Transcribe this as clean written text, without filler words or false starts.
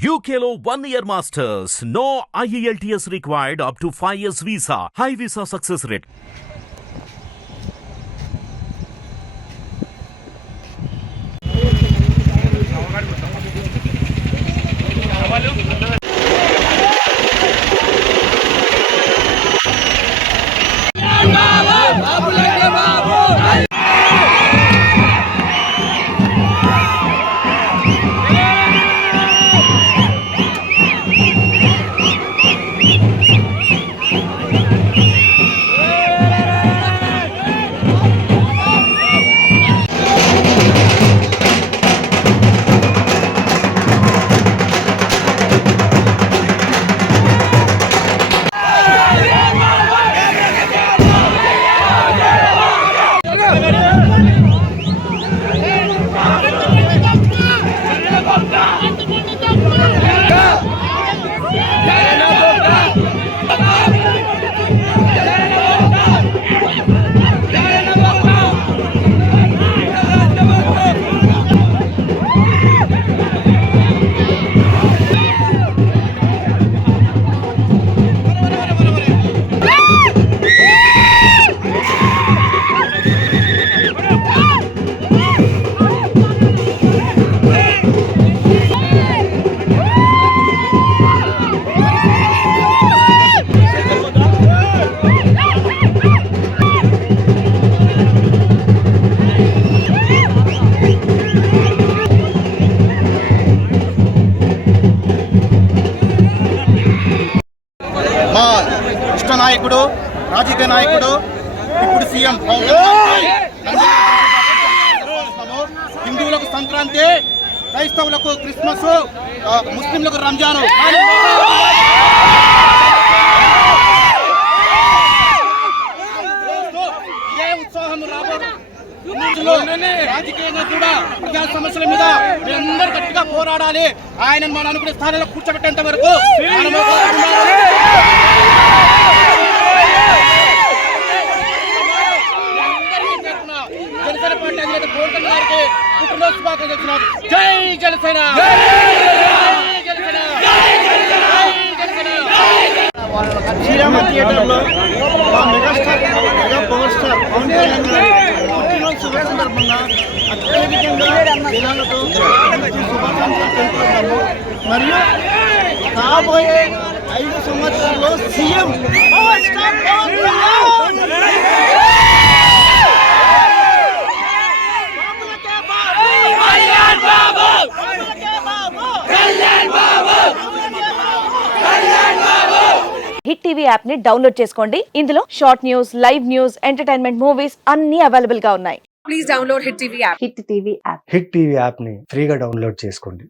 UKLO 1 year masters. No IELTS required up to 5 years visa. High visa success rate. నాయకుడు రాజకీయ నాయకుడు ఇప్పుడు CM హిందువులకు సంక్రాంతి, క్రైస్తవులకు క్రిస్మస్, ముస్లింలకు రంజాను. ఇదే ఉత్సాహం రాజకీయంగా కూడా ప్రజా సమస్యల మీద మీరందరూ గట్టిగా పోరాడాలి. ఆయన మనం అనుకునే స్థానంలో కూర్చోబెట్టేంత వరకు జనసేన పార్టీ అధినేత పవన్ కళ్యాణ్ గారికి పుట్టినరోజు శుభాకాంక్షలు చెప్తున్నారు. జై జనసేన! శ్రీరామ థియేటర్లో మా megastar power star Pawan Kalyan గారి పుట్టినరోజు శుభ సందర్భంగా అత్యధికంగా జనాలతో శుభాకాంక్షలు తెలుపుతున్నాము. మరియు రాబోయే 5 సంవత్సరాల్లో CM power star Pawan Hit TV app ని డౌన్లోడ్ చేసుకోండి. ఇందులో short news, live news, entertainment movies అన్ని అవైలబుల్ గా ఉన్నాయి. Please download Hit TV app. Hit TV app. Hit TV app ని ఫ్రీగా డౌన్లోడ్ చేసుకోండి.